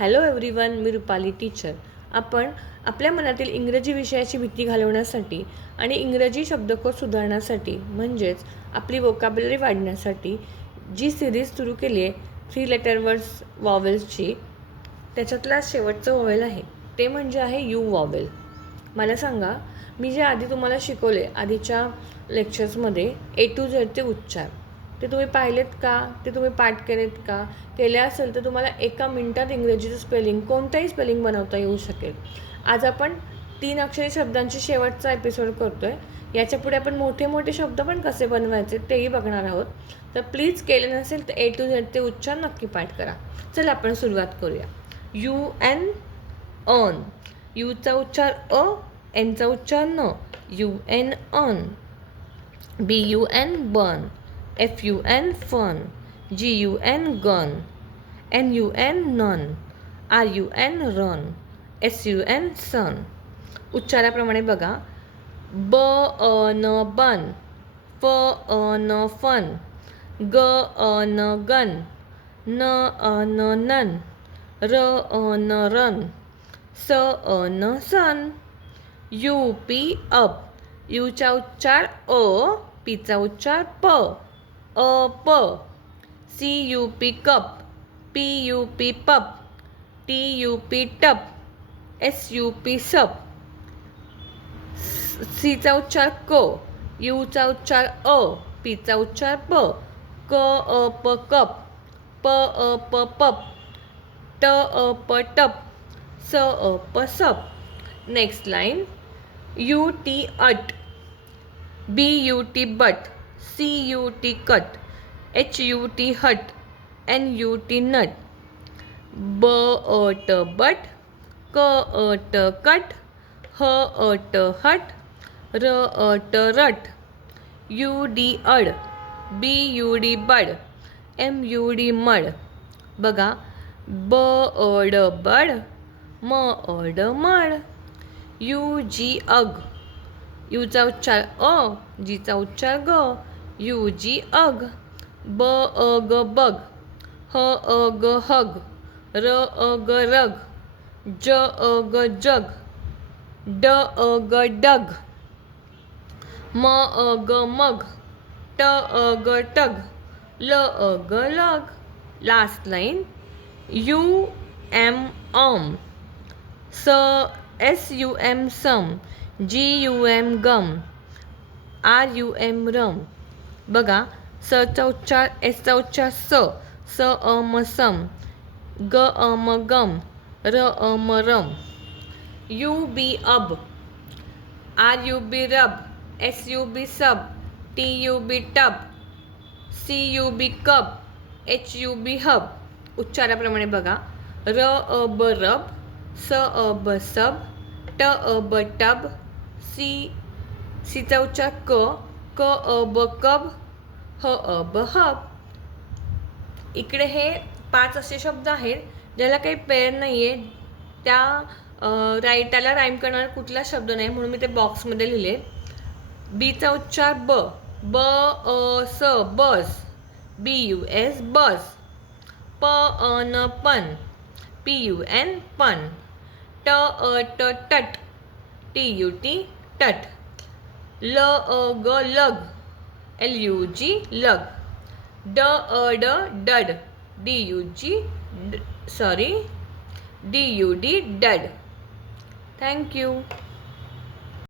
Hello everyone, मी Rupali teacher. आपण आपल्या मनातील इंग्रजी विषयाची भीती घालवण्यासाठी आणि इंग्रजी शब्दकोश सुधारण्यासाठी म्हणजेच आपली वोकॅब्युलरी वाढण्यासाठी जी सिरीज सुरू केली आहे 3 लेटर वर्ड्स वॉवेल्सची, त्याच्यातला शेवटचं वॉवेल आहे ते म्हणजे आहे यू वॉवेल. मला सांगा, मी जे आधी तुम्हाला शिकवले आधीच्या लेक्चर्समध्ये ए टू झेडचे उच्चार, ते तुम्ही पाहिलेत का? ते तुम्ही पाठ केलेत का? केले असेल तर तुम्हाला एका मिनिटात इंग्रजीचं स्पेलिंग, कोणतंही स्पेलिंग बनवता येऊ शकेल. आज आपण 3 अक्षरी शब्दांची शेवटचा एपिसोड करतो आहे. याच्यापुढे आपण मोठे मोठे शब्द पण कसे बनवायचे तेही बघणार आहोत. तर प्लीज केले नसेल तर ए टू झेडचे उच्चार नक्की पाठ करा. चला आपण सुरुवात करूया. You N on. यूचा उच्चार अ, एनचा उच्चार न. U N on. B U N bun. F U N fun. G U N gun. N U N nun. R U N run. S U N sun. उच्चाराप्रमाणे बघा. ब अ न बन. फ अ न फन. ग अ न गन. न अ न नन. र अ न रन. स अ न सन. U P up. यूचा उच्चार अ, पीचा उच्चार प. अ प. C U P cup. P U P pup. T U P tup. S U P sup. सीचा उच्चार क. यूचा उच्चार अ, पीचा उच्चार प. क अ प कप. प अ प पप. ट अ प टप. स अ प सप. Next line. U T at. B U T but. C U T cut. H U T hut. N U T nut. ब अ ट बट. क अ ट कट. ह अ ट हट. र अ ट रट. U D ud. B U D bud. M U D mud. बघा. ब अ ड बड. म अ ड मड. यू जी अग. यूचा उच्चार अ, जीचा उच्चार ग. यू जी अग. ब अ ग बग. ह अ ग हग. र अ ग रग. ज अ ग जग. ड अ ग डग. म अ ग मग. ट अ ग टग. ल अ ग lug. Last line. U M um. स S U M sum. G U M gum. R U M rum. बघा. सचा उच्चार, एसचा उच्चार स. स अ म सम. ग अ म गम. र अ म रम. यू बी अब. R U B rub. S U B sub. T U B tub. C U B cub. H U B hub. उच्चाराप्रमाणे बघा. र अ ब रब. स अ ब सब. ट अ ब टब. सीचा उच्चार क. क अ ब कब. ह अ ब हब. इकडे हे 5 असे शब्द आहेत ज्याला काही पेअर नाही आहे. त्याला राईम करणारा कुठला शब्द नाही, म्हणून मी ते बॉक्समध्ये लिहिले. बीचा उच्चार ब. ब अ स बस. बी यू एस बस. प अ न पन. पी यू एन पन. ट अ ट टट. टी यू टी टट. ल अ ग लग. एल यू जी लग. ड अ ड dud. D U D D U D dud. Thank you.